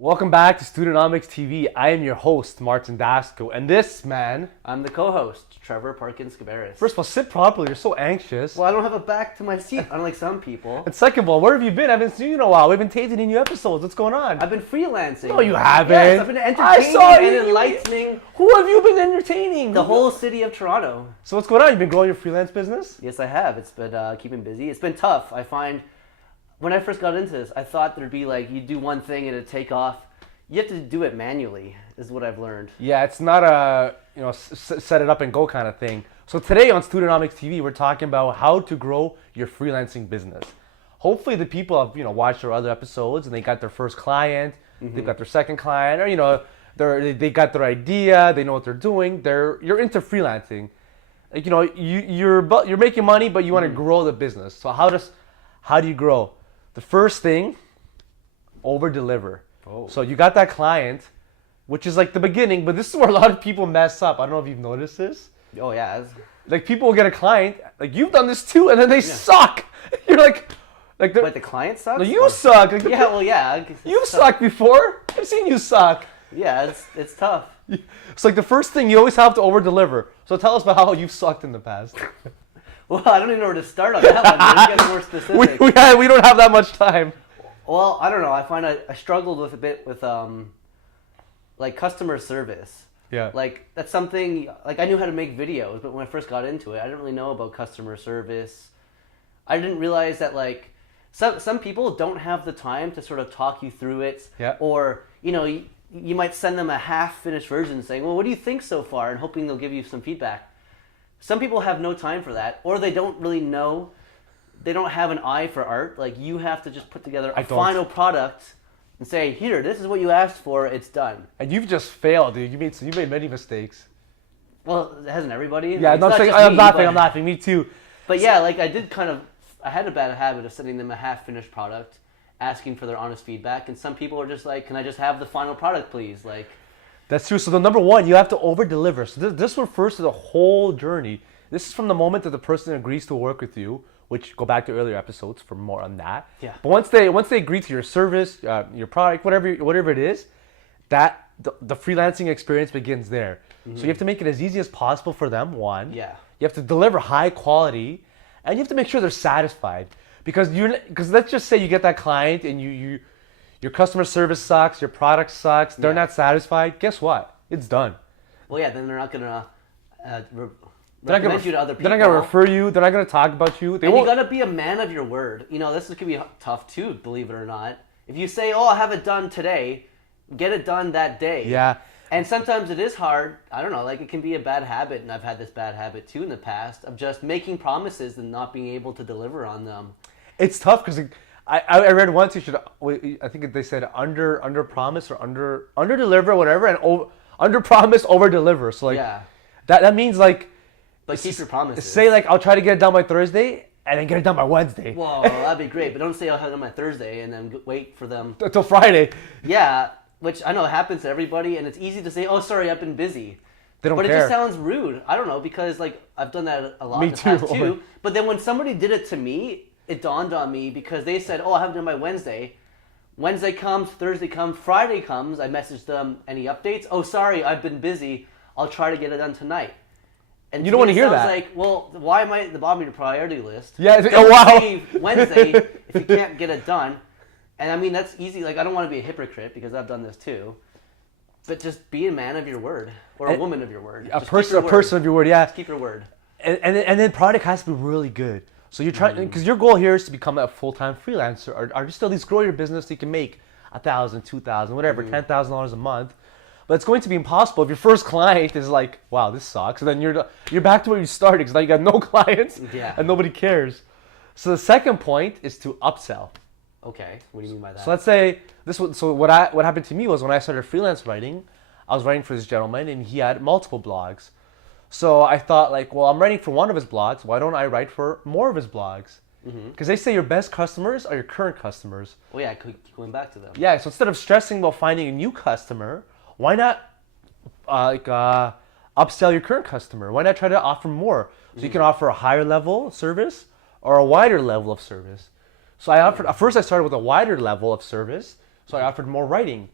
Welcome back to Studentonomics TV. I am your host, Martin Dasco, and this man... I'm the co-host, Trevor Parkins Cabarrus. First of all, sit properly. You're so anxious. Well, I don't have a back to my seat, unlike some people. And second of all, where have you been? I haven't seen you in a while. We've been taping new episodes. What's going on? I've been freelancing. No, you haven't. Yes, I've been entertaining and enlightening. Who have you been entertaining? The whole city of Toronto. So what's going on? You've been growing your freelance business? Yes, I have. It's been keeping busy. It's been tough. I find when I first got into this, I thought there'd be like, you do one thing and it'd take off. You have to do it manually, is what I've learned. Yeah, it's not a set it up and go kind of thing. So today on Studentonomics TV, we're talking about how to grow your freelancing business. Hopefully, the people have watched our other episodes and they got their first client, they've got their second client, or they got their idea, they know what they're doing. You're into freelancing, like you're making money, but you want to grow the business. So how do you grow? The first thing, over deliver. Oh. So you got that client, which is like the beginning, but this is where a lot of people mess up. I don't know if you've noticed this. Oh, yeah. Like people will get a client, like you've done this too, and then they suck. You're like But the client sucks? no, you suck. Like, Yeah, well, yeah. You've sucked before. I've seen you suck. Yeah, it's tough. It's like the first thing you always have to over deliver. So tell us about how you've sucked in the past. Well, I don't even know where to start on that one. Let's get more specific. we don't have that much time. Well, I don't know. I find I struggled with a bit with like customer service. Yeah. Like that's something like I knew how to make videos, but when I first got into it, I didn't really know about customer service. I didn't realize that like some people don't have the time to sort of talk you through it. Yeah. Or you might send them a half-finished version saying, "Well, what do you think so far?" and hoping they'll give you some feedback. Some people have no time for that, or they don't really know. They don't have an eye for art. Like you have to just put together a final product and say, "Here, this is what you asked for. It's done." And you've just failed, dude. You made many mistakes. Well, hasn't everybody? Yeah, Like, I'm laughing. Me too. But yeah, like I had a bad habit of sending them a half-finished product, asking for their honest feedback, and some people are just like, "Can I just have the final product, please?" Like, that's true. So the number one, you have to over-deliver. So this refers to the whole journey. This is from the moment that the person agrees to work with you, which go back to earlier episodes for more on that. Yeah. But once they agree to your service, your product, whatever it is, that the freelancing experience begins there. So you have to make it as easy as possible for them. One. Yeah. You have to deliver high quality, and you have to make sure they're satisfied. Because let's just say you get that client and your customer service sucks, your product sucks, they're not satisfied. Guess what? It's done. well, yeah, then they're not gonna They're not recommend you to other people. They're not gonna refer you. They're not gonna talk about you. You gotta be a man of your word. This could be tough too, believe it or not. If you say, "Oh, I'll have it done today," get it done that day. Yeah. And sometimes it is hard. I don't know, like it can be a bad habit, and I've had this bad habit too in the past of just making promises and not being able to deliver on them. It's tough because I read once you should. I think they said under promise or under deliver, whatever, and under promise, over deliver. So like Yeah. that means like. But keep your promises. Say like I'll try to get it done by Thursday and then get it done by Wednesday. Well, that'd be great, but don't say I'll have it done by Thursday and then wait for them. Until Friday. Yeah, which I know happens to everybody, and it's easy to say, "Oh, sorry, I've been busy." They don't But care. it just sounds rude. I don't know, because like I've done that a lot Me in the past too. too. But then when somebody did it to me, it dawned on me because they said, "Oh, I'll have it done by Wednesday." Wednesday comes, Thursday comes, Friday comes. I messaged them, "Any updates?" "Oh, sorry, I've been busy. I'll try to get it done tonight." And You don't want to hear that. Like, well, why am I at the bottom of your priority list? Yeah. Don't Wow. say Wednesday if you can't get it done. And I mean, that's easy. Like, I don't want to be a hypocrite because I've done this too. But just be a man of your word, or a woman of your word. A person of your word. Yeah. Just keep your word. And then product has to be really good. So you're trying because your goal here is to become a full-time freelancer, or just at least grow your business so you can make $1,000, $2,000, whatever, $10,000 a month. But it's going to be impossible if your first client is like, "Wow, this sucks," and then you're back to where you started because now you got no clients and nobody cares. So the second point is to upsell. Okay, what do you mean by that? So let's say what happened to me was when I started freelance writing, I was writing for this gentleman and he had multiple blogs. So I thought like, well, I'm writing for one of his blogs. Why don't I write for more of his blogs? Because they say your best customers are your current customers. Well, yeah, keep going back to them. Yeah. So instead of stressing about finding a new customer, why not upsell your current customer? Why not try to offer more? So you can offer a higher level service or a wider level of service. So I offered, at first I started with a wider level of service. So I offered more writing.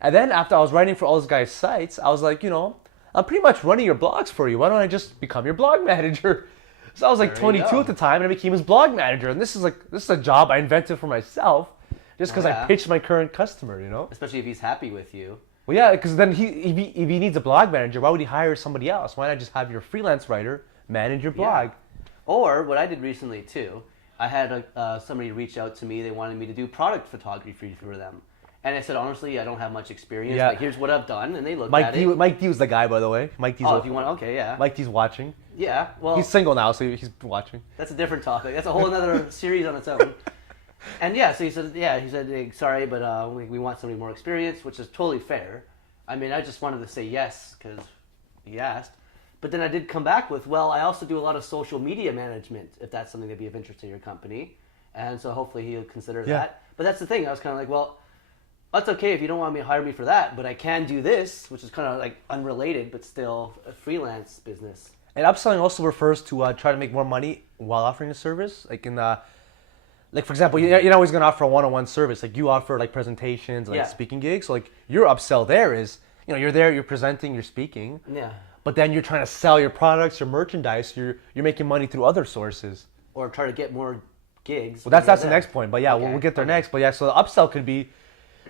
And then after I was writing for all those guys' sites, I was like, I'm pretty much running your blogs for you. Why don't I just become your blog manager? So I was like There you 22 go. at the time, and I became his blog manager. And this is a job I invented for myself, just because I pitched my current customer. Especially if he's happy with you. Well, yeah, because then if he needs a blog manager, why would he hire somebody else? Why not just have your freelance writer manage your blog? Or what I did recently too, I had somebody reach out to me. They wanted me to do product photography for them. And I said, honestly, I don't have much experience. Yeah. Like, here's what I've done. And they looked at it. Mike D was the guy, by the way. Mike D's If you want, okay, yeah. Mike D's watching. Yeah, well. He's single now, so he's watching. That's a different topic. That's a whole other series on its own. And yeah, so he said, hey, sorry, but we want somebody more experienced, which is totally fair. I mean, I just wanted to say yes because he asked. But then I did come back with, well, I also do a lot of social media management, if that's something that'd be of interest to your company. And so hopefully he'll consider that. But that's the thing. I was kind of like, well, that's okay if you don't want me to hire me for that, but I can do this, which is kind of like unrelated, but still a freelance business. And upselling also refers to try to make more money while offering a service. Like for example, you're not always going to offer a one-on-one service. Like you offer like presentations, like speaking gigs. So like your upsell there is, you're there, you're presenting, you're speaking. Yeah. But then you're trying to sell your products, your merchandise. You're making money through other sources. Or try to get more gigs. Well, that's the next point. But yeah, we'll get there next. But yeah, so the upsell could be,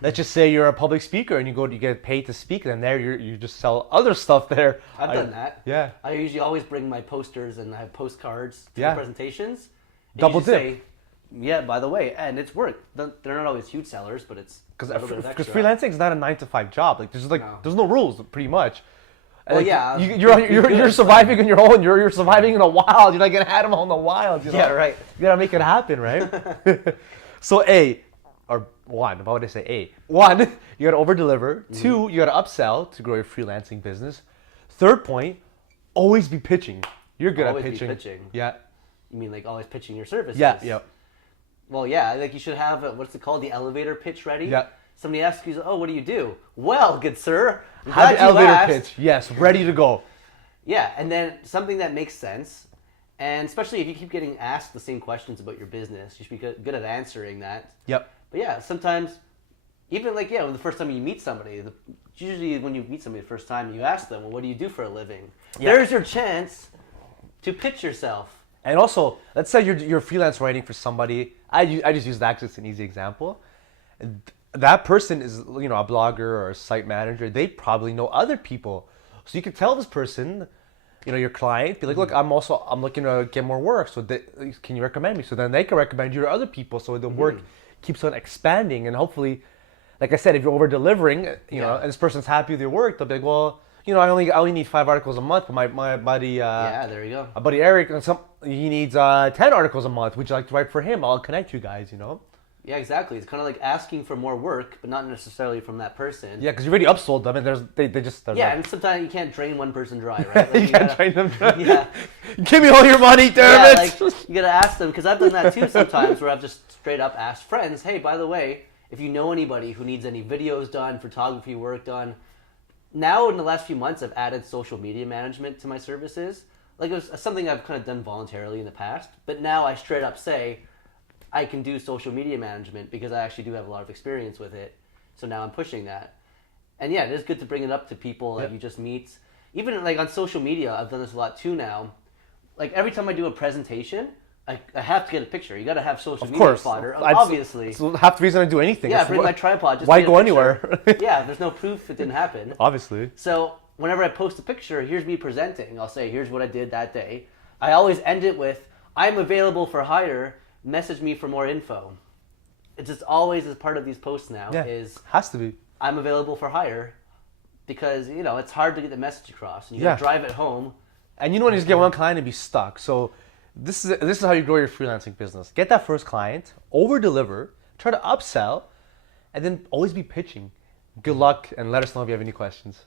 let's just say you're a public speaker and you get paid to speak. And there you just sell other stuff there. I've done that. Yeah. I usually always bring my posters and I have postcards to the presentations. And Double you just dip. say, yeah, by the way, and it's worked. They're not always huge sellers, but it's because extra. freelancing is not a 9-to-5 job. Like there's no rules pretty much. Well, like, yeah, you're surviving on your own. You're surviving in the wild. You're not gonna have them on the wild. Yeah, right. You gotta make it happen, right? So why would I say A? 1, you gotta over deliver. 2, you gotta upsell to grow your freelancing business. Third point, always be pitching. You're good Always at be pitching. pitching. Yeah. You mean like always pitching your services? Yeah. Well, yeah, like you should have what's it called, the elevator pitch ready. Yeah. Somebody asks you, "Oh, what do you do?" Well, good sir, I'm Have glad the you elevator asked. pitch. Yes, ready to go. Yeah, and then something that makes sense, and especially if you keep getting asked the same questions about your business, you should be good at answering that. Yep. But yeah, sometimes, even like when the first time you meet somebody, usually when you meet somebody the first time, you ask them, "Well, what do you do for a living?" Yeah. There's your chance to pitch yourself. And also, let's say you're freelance writing for somebody. I just use that because it's an easy example. That person is, a blogger or a site manager. They probably know other people. So you could tell this person, your client, be like, look, I'm looking to get more work. So can you recommend me? So then they can recommend you to other people. So the work keeps on expanding. And hopefully, like I said, if you're over delivering, and this person's happy with your work, they'll be like, well, I only need 5 articles a month. But my buddy, There you go. my buddy Eric, he needs 10 articles a month. Would you like to write for him? I'll connect you guys. Yeah, exactly. It's kind of like asking for more work, but not necessarily from that person. Yeah, because you already upsold them, and they just and sometimes you can't drain one person dry, right? Like you can't train them. Yeah. Give me all your money, damn it. Like you gotta ask them, because I've done that too sometimes, where I've just straight up asked friends, hey, by the way, if you know anybody who needs any videos done, photography work done. Now in the last few months, I've added social media management to my services. Like it was something I've kind of done voluntarily in the past, but now I straight up say, I can do social media management because I actually do have a lot of experience with it. So now I'm pushing that. And yeah, it is good to bring it up to people that you just meet. Even like on social media, I've done this a lot too now. Like every time I do a presentation, I have to get a picture. You got to have social media fodder, obviously. It's half the reason I do anything. Yeah, bring my tripod. Just why to get go a anywhere? Yeah, there's no proof it didn't happen. Obviously. So whenever I post a picture, here's me presenting. I'll say, here's what I did that day. I always end it with, I'm available for hire. Message me for more info. It's just always as part of these posts now has to be. I'm available for hire because it's hard to get the message across. And you gotta drive it home. And you don't want to just get one client and be stuck. So this is how you grow your freelancing business. Get that first client, over deliver, try to upsell, and then always be pitching. Good luck, and let us know if you have any questions.